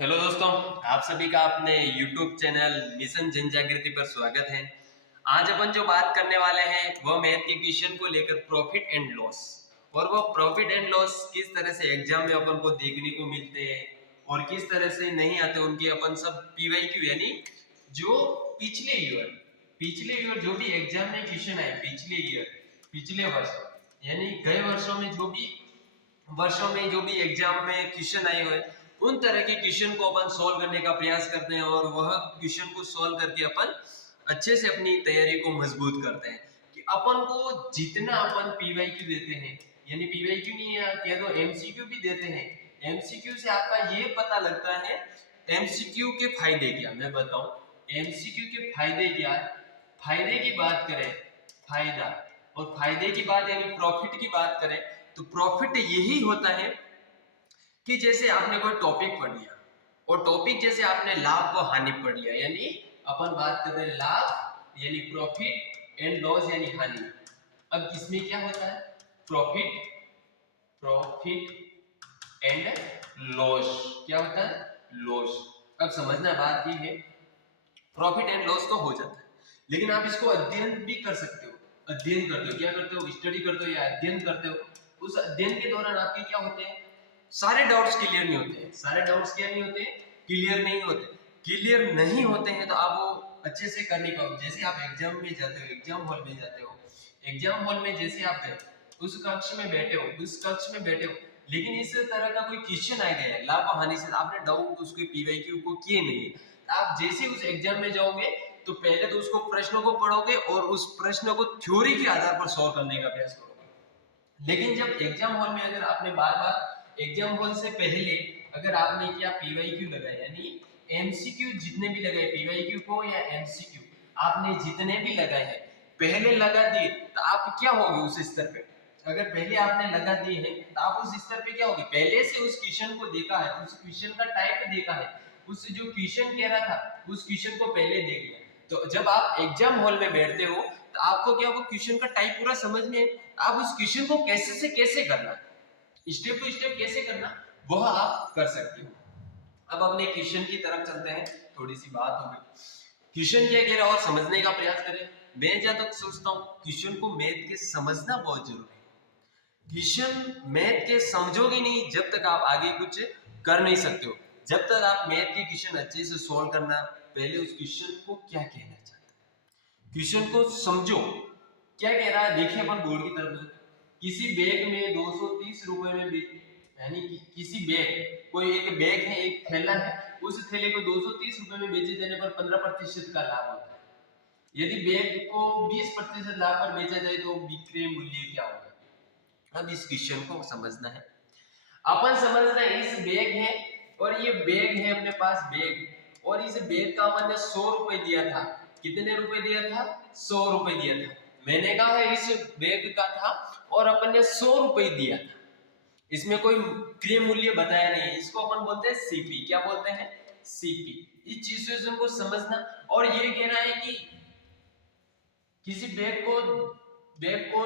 Hello दोस्तों, आप सभी का अपने YouTube चैनल मिशन जन जागृति पर स्वागत है। आज अपन जो बात करने वाले हैं वह मैथ के क्वेश्चन को लेकर प्रॉफिट एंड लॉस, और वो प्रॉफिट एंड लॉस किस तरह से एग्जाम में अपन को देखने को मिलते हैं और किस तरह से नहीं आते उनके अपन सब PYQ यानी जो पिछले ईयर जो भी एग्जाम में क्वेश्चन आए पिछले वर्ष यानी गए वर्षों में जो भी एग्जाम में क्वेश्चन आए हुए उन तरह के क्वेश्चन को अपन सॉल्व करने का प्रयास करते हैं और वह क्वेश्चन को सॉल्व करके अपन अच्छे से अपनी तैयारी को मजबूत करते हैं कि अपन को जितना अपन PYQ देते हैं, यानी PYQ नहीं है, कह दो MCQ भी देते हैं। MCQ से आपका ये पता लगता है MCQ के फायदे क्या, मैं बताऊं MCQ के फायदे क्या। फायदे की बात करें, फायदा और फायदे की बात यानी प्रॉफिट की बात करें तो प्रॉफिट यही होता है कि जैसे आपने कोई टॉपिक पढ़ लिया और टॉपिक जैसे आपने लाभ व हानि पढ़ लिया, यानी अपन बात कर रहे हैं लाभ यानी प्रॉफिट एंड लॉस यानी हानि। अब इसमें क्या होता है, प्रॉफिट एंड लॉस क्या होता है, लॉस। अब समझना बात ये है, प्रॉफिट एंड लॉस तो हो जाता है लेकिन आप इसको अध्ययन भी कर सकते हो। अध्ययन करते हो, क्या करते हो, स्टडी करते हो या अध्ययन करते हो। उस अध्ययन के दौरान आपके क्या होते हैं, सारे डाउट्स क्लियर नहीं होते हैं। सारे डाउट्स क्या नहीं होते, क्लियर नहीं होते। क्लियर नहीं होते हैं तो आप वो अच्छे से कर नहीं पाओगे। जैसे आप एग्जाम में जाते हो, एग्जाम हॉल में जाते हो, एग्जाम हॉल में जैसे आप गए उस कक्ष में बैठे हो लेकिन इस तरह का कोई क्वेश्चन आ गया है लाभ हानि से, आपने डाउट उसके PYQ को किए नहीं, आप जैसे उस एग्जाम में जाओगे तो पहले तो उसको प्रश्नों को पढ़ोगे और उस प्रश्न को थ्योरी के आधार पर सॉल्व करने का प्रयास करोगे। लेकिन जब एग्जाम हॉल में अगर आपने बार बार एग्जाम हॉल से पहले अगर आपने क्या PYQ लगाया यानी MCQ जितने भी लगाए PYQ को या MCQ आपने जितने भी लगाए हैं पहले लगा दिए तो आप क्या होगे उस स्तर पे। अगर पहले आपने लगा दिए हैं तो आप उस स्तर पे क्या होगे, पहले से उस क्वेश्चन को देखा है, उस क्वेश्चन का टाइप देखा है, उस जो क्वेश्चन कह रहा था उस क्वेश्चन को पहले देख लिया। तो जब आप एग्जाम हॉल में बैठते हो तो आपको क्या वो क्वेश्चन का टाइप पूरा समझ में है, आप उस क्वेश्चन को कैसे से कैसे करना, स्टेप टू स्टेप कैसे करना वह आप कर सकते हो। अब अपने क्वेश्चन की तरफ चलते हैं, थोड़ी सी बात हो गई क्वेश्चन क्या कह रहा है और समझने का प्रयास करें। मैं जहां तक सोचता हूँ क्वेश्चन को मैथ के समझना बहुत जरूरी है। क्वेश्चन मैथ के समझोगे नहीं जब तक आप आगे कुछ कर नहीं सकते हो। जब तक आप मैथ के क्वेश्चन अच्छे से सॉल्व करना, पहले उस क्वेश्चन को क्या कहना चाहता है क्वेश्चन को समझो क्या कह रहा है। देखिए अपन बोर्ड की तरफ, किसी बैग में 230 रुपए में यानी कि किसी बैग, कोई एक बैग है, एक थैला है, उस थैले को 230 रुपए में बेचे जाने पर 15% का लाभ होता है। यदि बैग को 20% लाभ पर बेचा जाए तो विक्रय मूल्य क्या होगा। अब इस क्वेश्चन को समझना है, अपन समझना है इस बैग है और ये बैग है अपने पास बैग, और इस बैग का अपन ने 100 रुपए दिया था। कितने रुपए दिया था, 100 रुपए दिया था। मैंने कहा है इस बैग का था और अपन ने 100 रुपए दिया था, इसमें कोई क्रय मूल्य बताया नहीं है, इसको अपन बोलते हैं CP। क्या बोलते हैं, CP। इस सिचुएशन को समझना, और ये कहना है कि किसी बैग को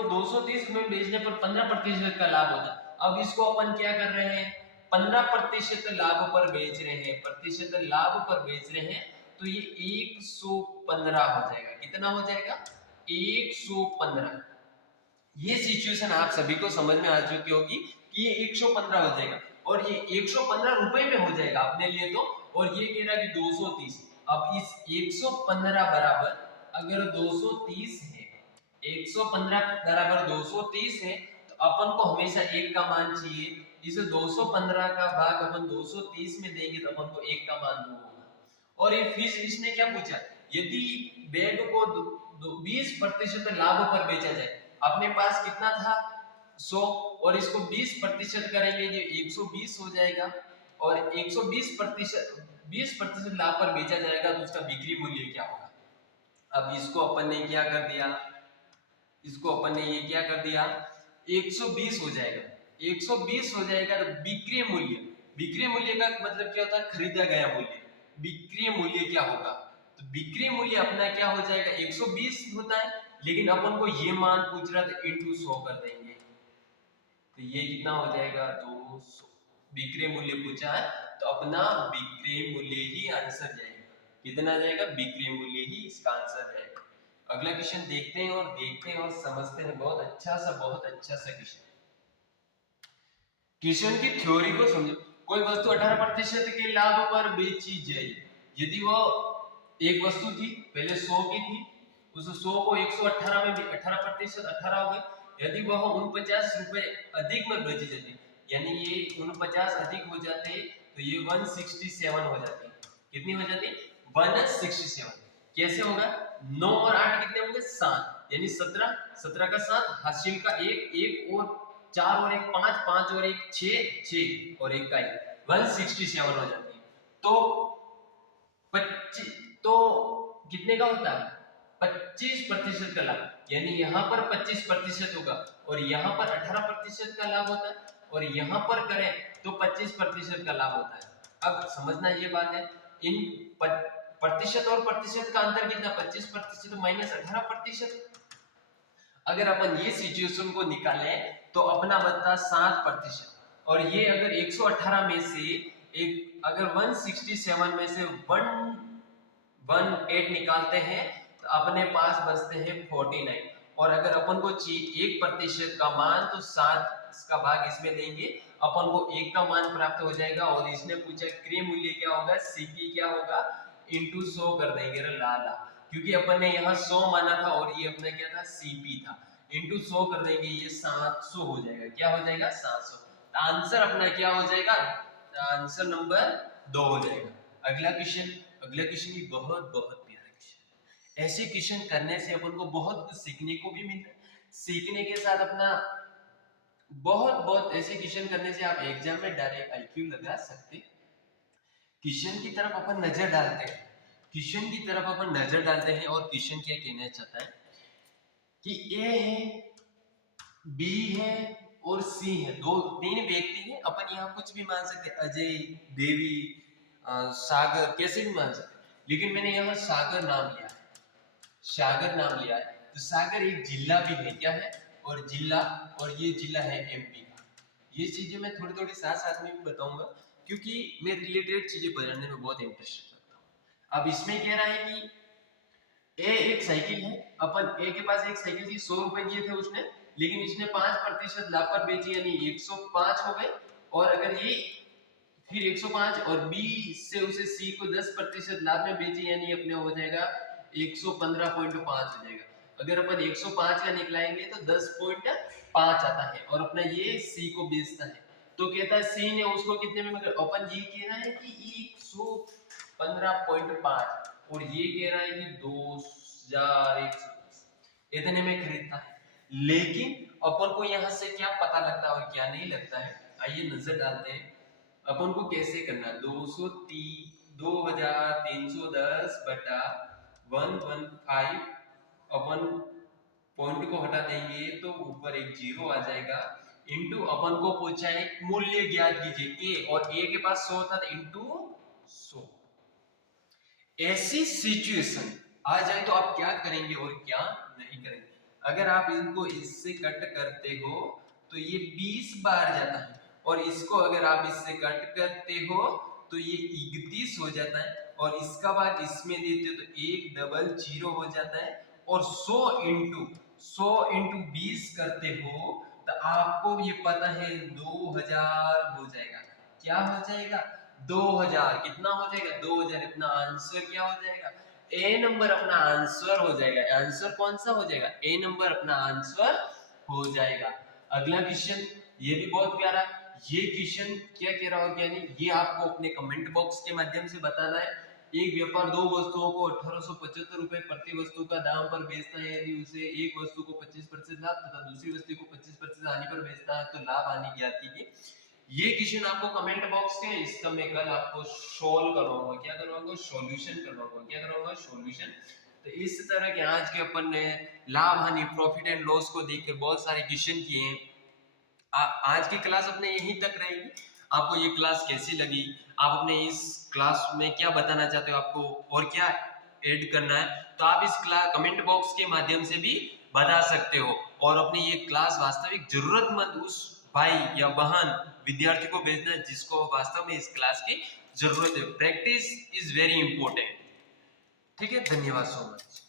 230 में बेचने पर 15% का लाभ होता है। अब इसको अपन क्या कर रहे हैं, 15% लाभ पर बेच रहे हैं, प्रतिशत लाभ पर बेच रहे हैं, तो ये 115 हो जाएगा। कितना हो जाएगा, 115। ये सिचुएशन आप सभी को समझ में आ चुकी होगी कि ये 115 हो जाएगा और ये 115 रुपए में हो जाएगा अपने लिए तो, और ये कह रहा है कि 230। अब इस 115 बराबर अगर 230 है, 115 बराबर 230 है तो अपन को हमेशा एक का मान चाहिए। इसे 215 का भाग अपन 230 में देंगे तो अपन को एक का मान 2 होगा। और ये फीस इसने क्या पूछा, यदि बैग को 20% लाभ पर बेचा जाए, अपने पास कितना था 100 और इसको 20% करेंगे ये 120 हो जाएगा, और 20% लाभ पर बेचा जाएगा तो उसका बिक्री मूल्य क्या होगा। अब इसको अपन ने क्या कर दिया, इसको अपन ने ये क्या कर दिया, 120 हो जाएगा, 120 हो जाएगा तो बिक्री मूल्य का मतलब क्या होता है, खरीदा गया मूल्य। बिक्री मूल्य क्या होगा, तो बिक्री मूल्य अपना क्या हो जाएगा, 120 होता है, लेकिन अपन को ये मान पूछ रहा था इंटू 100 कर देंगे तो ये कितना हो जाएगा, 200। विक्रय मूल्य पूछा है तो अपना विक्रय मूल्य ही आंसर जाएगा। कितना जाएगा? विक्रय मूल्य ही इसका आंसर जाएगा। अगला क्वेश्चन देखते हैं और समझते हैं। बहुत अच्छा सा क्वेश्चन। क्वेश्चन की थ्योरी को समझो। कोई वस्तु 18% के लाभ पर बेची जाए। यदि वो एक वस्तु थी, पहले 100 की थी, उस 100 को 118 में 18% 18 हो गए। यदि वह 49 रुपए अधिक में बेची जाती, यानी ये 49 अधिक हो जाते तो ये 167 हो जाती। कितनी हो जाती? 167। कैसे होगा? 9 और 8 कितने होंगे? 7, यानी 17, 17 का 7, हासिल का 1, 1 और 4 और 1 5, 5 और 1 6, 6 और 1 का 1, 167 हो जाती है। तो 25, तो कितने का होता है? 25% का लाभ, यानी यहाँ पर 25% होगा और यहाँ पर 18% का लाभ होता है, और यहाँ पर करें तो 25% का लाभ होता है। अब समझना ये बात है, इन प्रतिशत और प्रतिशत का अंतर कितना? 25% माइनस 18%। अगर अपन ये सिचुएशन को निकालें तो अपना बनता 7%, और ये अगर 118 में से एक, अगर 167 में से 118 निकालते हैं तो अपने पास बचते हैं 49, और अगर अपन को चाहिए 1% का मान तो 7 का भाग इसमें देंगे, अपन को 1 का मान प्राप्त हो जाएगा। और इसने पूछा क्रय मूल्य क्या होगा, सीपी क्या होगा, इंटू 100 कर देंगे लाला, क्योंकि अपन ने यहाँ 100 माना था और ये अपना क्या था, सीपी था। इंटू 100 कर देंगे, ये 700 हो जाएगा। क्या हो जाएगा? 700। आंसर अपना क्या हो जाएगा? आंसर नंबर 2 हो जाएगा। अगला क्वेश्चन भी बहुत प्यारा क्वेश्चन। ऐसे क्वेश्चन करने से अपन को बहुत कुछ सीखने को भी मिलता है। सीखने के साथ अपना बहुत ऐसे क्वेश्चन करने से आप एग्जाम में डायरेक्ट आईक्यू लगा सकते। क्वेश्चन की तरफ अपन नजर डालते हैं और क्वेश्चन क्या कहना चाहता है कि ए है, बी है और सी है, 3 व्यक्ति हैं। अपन यहाँ कुछ भी मान सकते हैं, अजय, देवी, सागर, कैसे भी मान सकते हैं, लेकिन मैंने यहाँ सागर नाम लिया है। तो सागर एक जिला भी है, क्या है, और जिला, और ये जिला है एमपी का। ये चीजें मैं थोड़ी साथ में भी बताऊंगा, क्योंकि मैं रिलेटेड चीजें पढ़ने में बहुत इंटरेस्ट रखता हूँ। अब इसमें कह रहा है कि ए एक साइकिल है, अपन ए के पास एक साइकिल थी, 100 रुपए दिए थे उसने, लेकिन इसने 5% लाभ पर बेची, यानी 105 हो गए। और अगर ये फिर 105 और बी से उसे सी को 10% लाभ में बेची, यानी अपने हो जाएगा 115.5 हो जाएगा। अगर अपन 105 का निकलाएंगे तो 10.5 आता है, और अपना ये सी को बेचता है। तो कहता है सी ने उसको कितने में, मगर अपन ये कह रहा है कि 115.5 और ये कह रहा है कि 2120 इतने में खरीदता है। लेकिन अपन को यहाँ से क्या पता लगता है और क्या नहीं लगता है, आइए नजर डालते हैं। अपन को कैसे करना, 2310 बटा 115, अपन पॉइंट को हटा देंगे तो ऊपर एक जीरो आ जाएगा, इंटू अपन को पूछा है मूल्य ज्ञात कीजिए ए, और ए के पास 100 था, इंटू 100। ऐसी सिचुएशन आ जाए तो आप क्या करेंगे और क्या नहीं करेंगे। अगर आप इनको इससे कट करते हो तो ये 20 बार जाता है, और इसको अगर आप इससे कट करते हो तो ये 31 हो जाता है, और इसका बाद इसमें देते हो तो 100 हो जाता है, और 100 इंटू 20 करते हो तो आपको ये पता है 2000 हो जाएगा। क्या हो जाएगा? 2000। कितना हो जाएगा? 2000। अपना आंसर क्या हो जाएगा? ए नंबर अपना आंसर हो जाएगा। आंसर कौन सा हो जाएगा? ए नंबर अपना आंसर हो जाएगा। अगला क्वेश्चन ये भी बहुत प्यारा। ये क्वेश्चन क्या कह रहा हो, यानी ये आपको अपने कमेंट बॉक्स के माध्यम से बताना है। एक व्यापार 2 वस्तुओं को 1875 रुपए प्रति वस्तु का दाम पर बेचता है। यदि उसे एक वस्तु को 25% लाभ तथा दूसरी वस्तु को 25% हानि पर बेचता है तो लाभ हानि ज्ञात कीजिए। ये क्वेश्चन आपको कमेंट बॉक्स में, इसका मैं कल आपको सॉल्व करवाऊंगा। क्या करवाऊंगा? सॉल्यूशन करवाऊंगा। क्या करवाऊंगा? सॉल्यूशन। तो इस तरह के आज के अपन ने लाभ हानि, प्रॉफिट एंड लॉस को देखकर बहुत सारे क्वेश्चन किए हैं। आज की क्लास अपने यहीं तक रहेगी। आपको ये क्लास कैसी लगी, आप अपने इस क्लास में क्या बताना चाहते हो, आपको और क्या ऐड करना है, तो आप इस कमेंट बॉक्स के माध्यम से भी बता सकते हो। और अपनी ये क्लास वास्तविक जरूरतमंद उस भाई या बहन विद्यार्थी को भेजना जिसको वास्तव में इस क्लास की जरूरत है। Practice is very important. ठीक है, धन्यवाद सो मच।